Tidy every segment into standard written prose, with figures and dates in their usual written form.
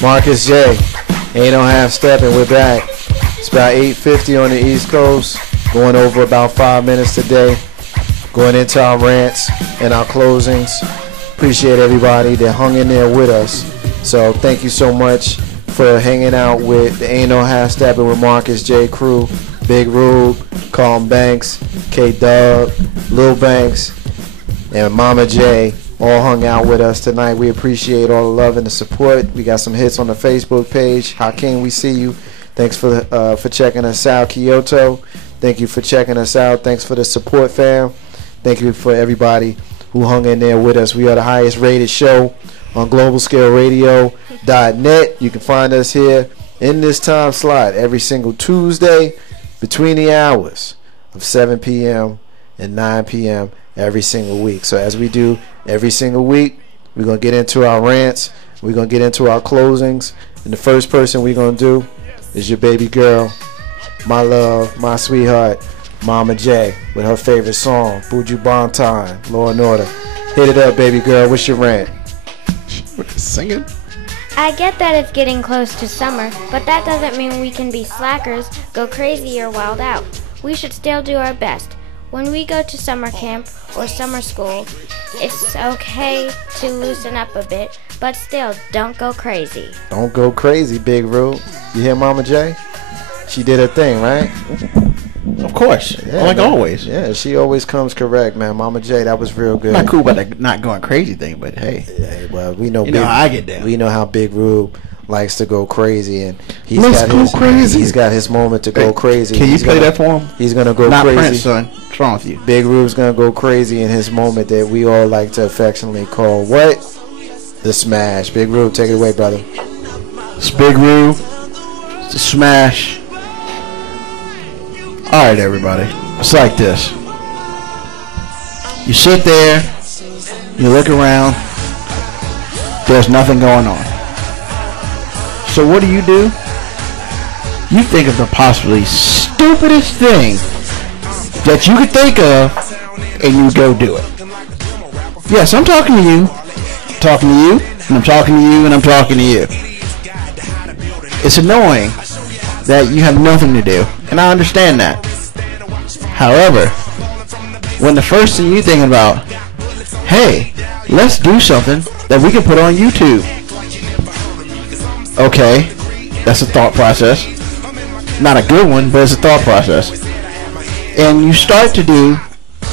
Marcus J. Ain't no half stepping. We're back. It's about 8:50 on the East Coast. Going over about 5 minutes today. Going into our rants and our closings. Appreciate everybody that hung in there with us. So thank you so much for hanging out with the Ain't No Half Stepping with Marcus J crew, Big Rube, Calm Banks, K Dub, Lil Banks, and Mama J all hung out with us tonight. We appreciate all the love and the support. We got some hits on the Facebook page. Hakeem, we see you. Thanks for checking us out. Kyoto, thank you for checking us out. Thanks for the support, fam. Thank you for everybody who hung in there with us. We are the highest rated show on globalscaleradio.net. You can find us here in this time slot every single Tuesday between the hours of 7 p.m. and 9 p.m. every single week. So as we do every single week, we're going to get into our rants. We're going to get into our closings. And the first person we're going to do is your baby girl, my love, my sweetheart, Mama J, with her favorite song, Buju Banton, Law and Order. Hit it up, baby girl. What's your rant? Singing? I get that it's getting close to summer, but that doesn't mean we can be slackers, go crazy, or wild out. We should still do our best. When we go to summer camp or summer school, it's okay to loosen up a bit, but still, don't go crazy. Don't go crazy, Big Rube. You hear Mama J? She did her thing, right? Of course. Yeah, like man. Always. Yeah, she always comes correct, man. Mama J, that was real good. I'm not cool about the not going crazy thing, but hey. Yeah, well, we know, I get that. We know how Big Rube likes to go crazy, and he's got his moment to go crazy. Can you play that for him? He's gonna go not crazy. Prince, son. What's wrong with you? Big Rube's gonna go crazy in his moment that we all like to affectionately call what? The smash. Big Rube, take it away, brother. It's Big Rube. It's the smash. Alright, everybody. It's like this. You sit there, you look around, there's nothing going on. So what do? You think of the possibly stupidest thing that you could think of, and you go do it. Yes, I'm talking to you. I'm talking to you, and I'm talking to you, and I'm talking to you. It's annoying that you have nothing to do, and I understand that. However, when the first thing you're thinking about, hey, let's do something that we can put on YouTube. Okay, that's a thought process. Not a good one, but it's a thought process. And you start to do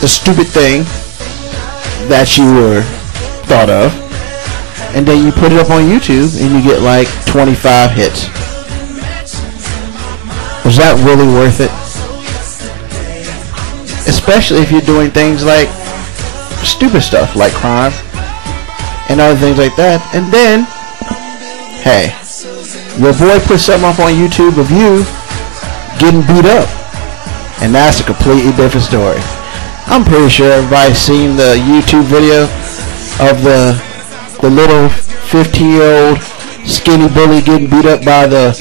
the stupid thing that you were thought of, and then you put it up on YouTube and you get like 25 hits. Was that really worth it? Especially if you're doing things like stupid stuff like crime and other things like that. And then, hey, your boy put something up on YouTube of you getting beat up, and that's a completely different story. I'm pretty sure everybody's seen the YouTube video of the little 15-year-old skinny bully getting beat up by the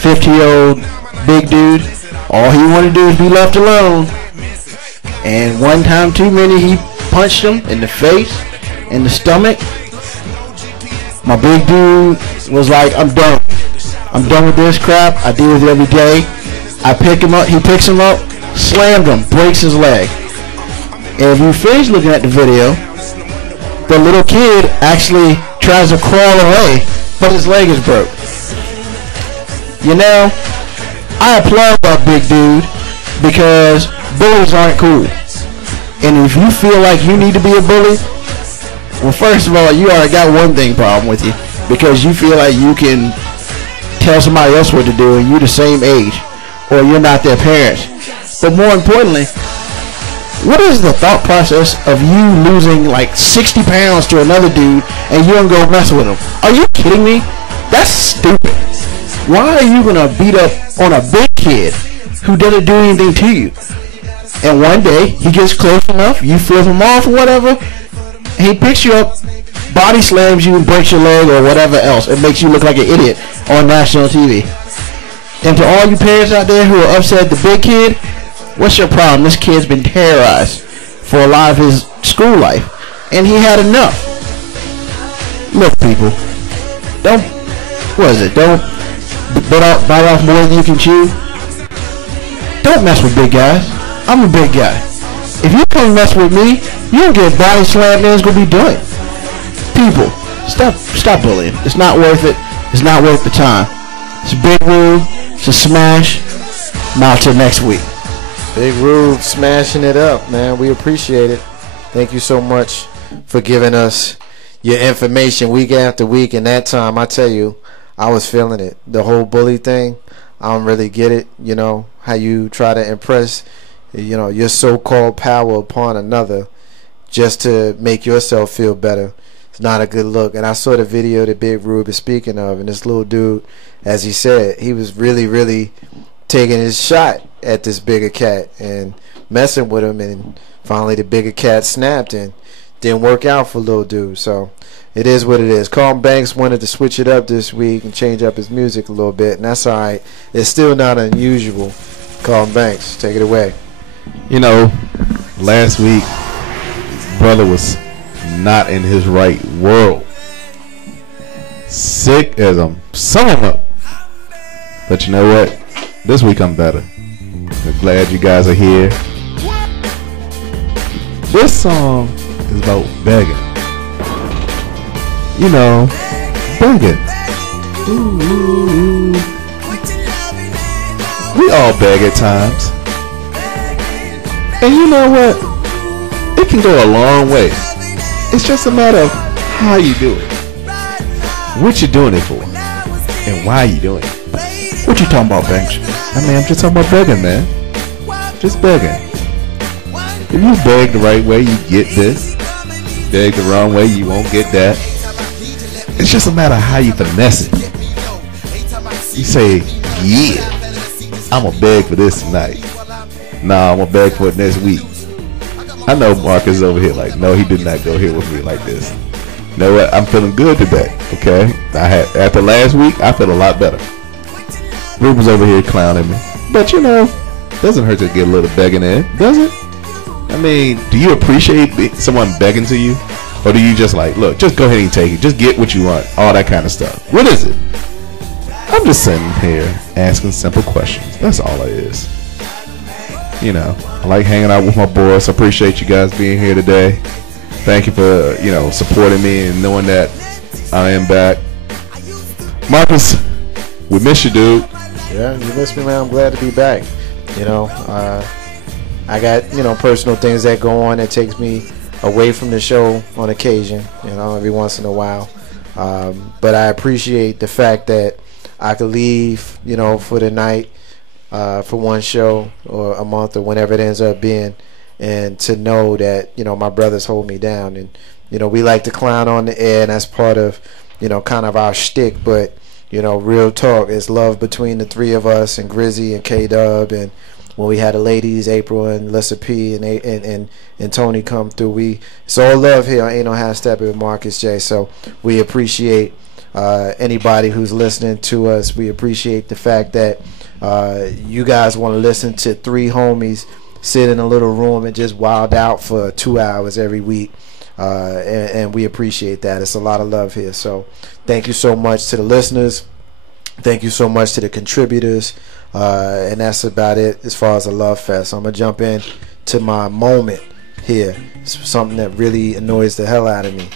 50-year-old big dude. All he wanted to do is be left alone, and one time too many, he punched him in the face, in the stomach. My big dude was like, I'm done with this crap. I deal with it every day. I pick him up, he picks him up, slammed him, breaks his leg. And if you finish looking at the video, the little kid actually tries to crawl away, but his leg is broke. You know, I applaud that big dude because bullies aren't cool. And if you feel like you need to be a bully, well, first of all, you already got one thing problem with you, because you feel like you can tell somebody else what to do and you're the same age, or you're not their parents. But more importantly, what is the thought process of you losing like 60 pounds to another dude and you don't go mess with him? Are you kidding me? That's stupid. Why are you gonna beat up on a big kid who doesn't do anything to you? And one day he gets close enough, you flip him off or whatever, and he picks you up, body slams you and breaks your leg or whatever else. It makes you look like an idiot on national TV. And to all you parents out there who are upset at the big kid, what's your problem? This kid's been terrorized for a lot of his school life, and he had enough. Look, people, don't What is it? Don't bite off more than you can chew. Don't mess with big guys. I'm a big guy. If you come mess with me, you don't get body slammed. It's gonna be doing. People, stop bullying. It's not worth it. It's not worth the time. It's a big Rube. It's a smash. Now till next week. Big Rube smashing it up, man. We appreciate it. Thank you so much for giving us your information week after week. And that time, I tell you, I was feeling it. The whole bully thing, I don't really get it. You know, how you try to impress, you know, your so-called power upon another just to make yourself feel better. It's not a good look. And I saw the video that Big Rube is speaking of, and this little dude, as he said, he was really taking his shot at this bigger cat and messing with him, and finally the bigger cat snapped and didn't work out for little dude. So it is what it is. Carlton Banks wanted to switch it up this week and change up his music a little bit, and that's alright. It's still not unusual. Carlton Banks, take it away. You know, last week brother was not in his right world. Sick as I'm summing up. But you know what? This week I'm better. I'm glad you guys are here. This song is about begging. You know, begging. Ooh. We all beg at times. And you know what? It can go a long way. It's just a matter of how you do it. What you doing it for? And why you doing it? What you talking about, Banks? I mean, I'm just talking about begging, man. Just begging. If you beg the right way, you get this. Beg the wrong way, you won't get that. It's just a matter of how you finesse it. You say, yeah, I'm going to beg for this tonight. Nah, I'm going to beg for it next week. I know Marcus is over here like, no, he did not go here with me like this. You know what? I'm feeling good today, okay? After last week, I feel a lot better. Ruben's over here clowning me. But, you know, doesn't hurt to get a little begging in, does it? I mean, do you appreciate someone begging to you? Or do you just like, look, just go ahead and take it. Just get what you want. All that kind of stuff. What is it? I'm just sitting here asking simple questions. That's all it is. You know, I like hanging out with my boys. I appreciate you guys being here today. Thank you for, you know, supporting me and knowing that I am back. Marcus, we miss you, dude. Yeah, you miss me, man. I'm glad to be back. You know, I got, you know, personal things that go on that takes me away from the show on occasion, you know, every once in a while. But I appreciate the fact that I could leave, you know, for the night, for one show or a month or whenever it ends up being, and to know that, you know, my brothers hold me down. And, you know, we like to clown on the air, and that's part of, you know, kind of our shtick. But, you know, real talk, it's love between the three of us and Grizzy and K-Dub. And when we had the ladies, April and Lissa P and Tony come through, it's all love here. Ain't no half stepping with Marcus J. So we appreciate anybody who's listening to us. We appreciate the fact that you guys want to listen to three homies sit in a little room and just wild out for 2 hours every week. And we appreciate that. It's a lot of love here. So thank you so much to the listeners. Thank you so much to the contributors. And that's about it as far as the love fest. I'm going to jump in to my moment here. It's something that really annoys the hell out of me.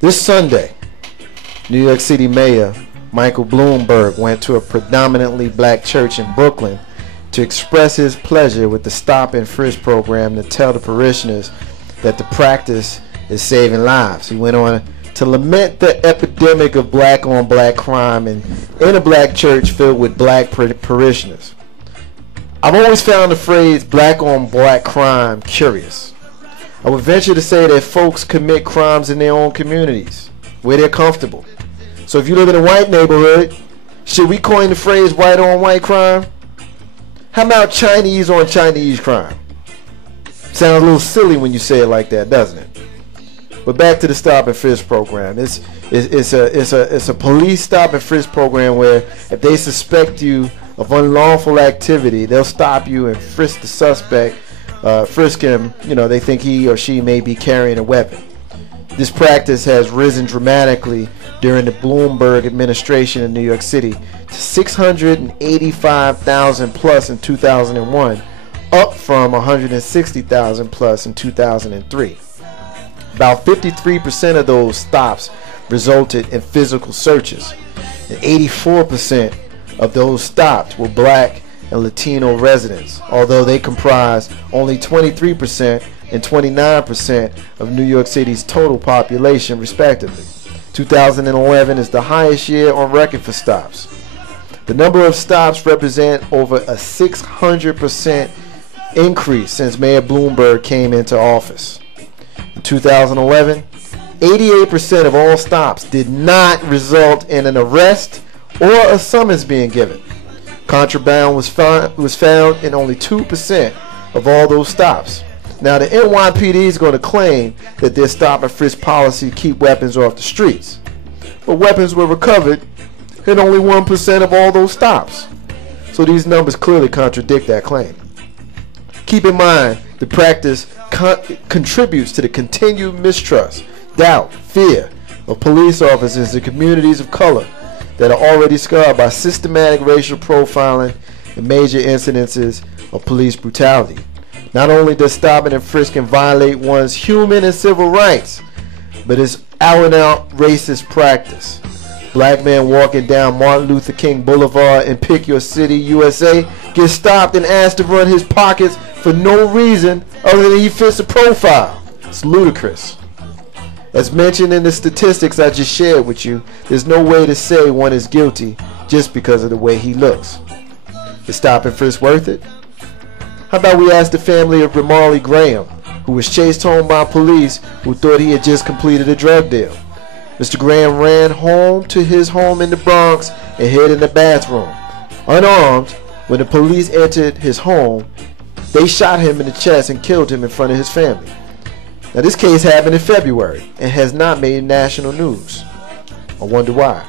This Sunday, New York City Mayor Michael Bloomberg went to a predominantly black church in Brooklyn to express his pleasure with the Stop and Frisk program to tell the parishioners that the practice is saving lives. He went on to lament the epidemic of black-on-black crime in a black church filled with black parishioners. I've always found the phrase black-on-black crime curious. I would venture to say that folks commit crimes in their own communities where they're comfortable. So if you live in a white neighborhood, should we coin the phrase white-on-white crime? How about Chinese on Chinese crime? Sounds a little silly when you say it like that, doesn't it? But back to the Stop and Frisk program. It's a police stop and frisk program where if they suspect you of unlawful activity, they'll stop you and frisk the suspect, frisk him. You know, they think he or she may be carrying a weapon. This practice has risen dramatically during the Bloomberg administration in New York City to 685,000 plus in 2001, up from 160,000 plus in 2003. About 53% of those stops resulted in physical searches, and 84% of those stops were black and Latino residents, although they comprise only 23% and 29% of New York City's total population, respectively. 2011 is the highest year on record for stops. The number of stops represent over a 600% increase since Mayor Bloomberg came into office. In 2011, 88% of all stops did not result in an arrest or a summons being given. Contraband was found in only 2% of all those stops. Now, the NYPD is going to claim that their stop and frisk policy keep weapons off the streets, but weapons were recovered in only 1% of all those stops. So these numbers clearly contradict that claim. Keep in mind, the practice contributes to the continued mistrust, doubt, fear of police officers in communities of color that are already scarred by systematic racial profiling and major incidences of police brutality. Not only does stopping and frisking violate one's human and civil rights, but it's out-and-out racist practice. Black man walking down Martin Luther King Boulevard in Pick Your City, USA, gets stopped and asked to run his pockets for no reason other than he fits a profile. It's ludicrous. As mentioned in the statistics I just shared with you, there's no way to say one is guilty just because of the way he looks. Is stop and frisk worth it? How about we ask the family of Ramarley Graham, who was chased home by police who thought he had just completed a drug deal. Mr. Graham ran home to his home in the Bronx and hid in the bathroom. Unarmed, when the police entered his home, they shot him in the chest and killed him in front of his family. Now, this case happened in February and has not made national news. I wonder why.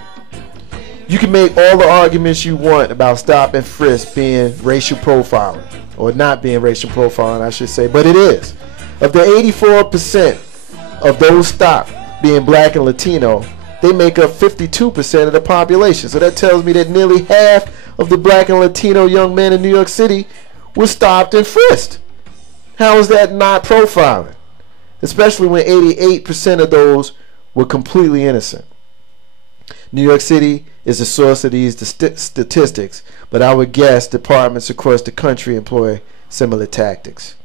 You can make all the arguments you want about stop and frisk being racial profiling, or not being racial profiling, I should say, but it is. Of the 84% of those stopped being black and Latino, they make up 52% of the population. So that tells me that nearly half of the black and Latino young men in New York City were stopped and frisked. How is that not profiling? Especially when 88% of those were completely innocent. New York City is the source of these statistics, but I would guess departments across the country employ similar tactics.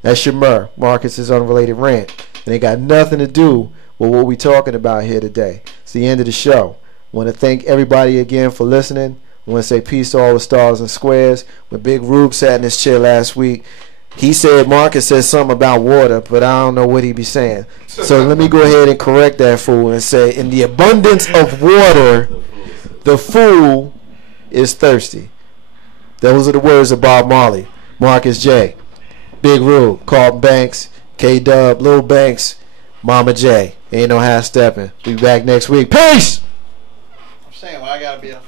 That's your Marcus's unrelated rant, and it got nothing to do with what we're talking about here today. It's the end of the show. I want to thank everybody again for listening. I want to say peace to all the stars and squares. When Big Rube sat in his chair last week, he said Marcus said something about water, but I don't know what he be saying. So let me go ahead and correct that fool and say, in the abundance of water, the fool is thirsty. Those are the words of Bob Marley, Marcus J, Big Rube, Carlton Banks, K-Dub, Lil Banks, Mama J. Ain't no half stepping. Be back next week. Peace! I'm saying, well, I gotta be a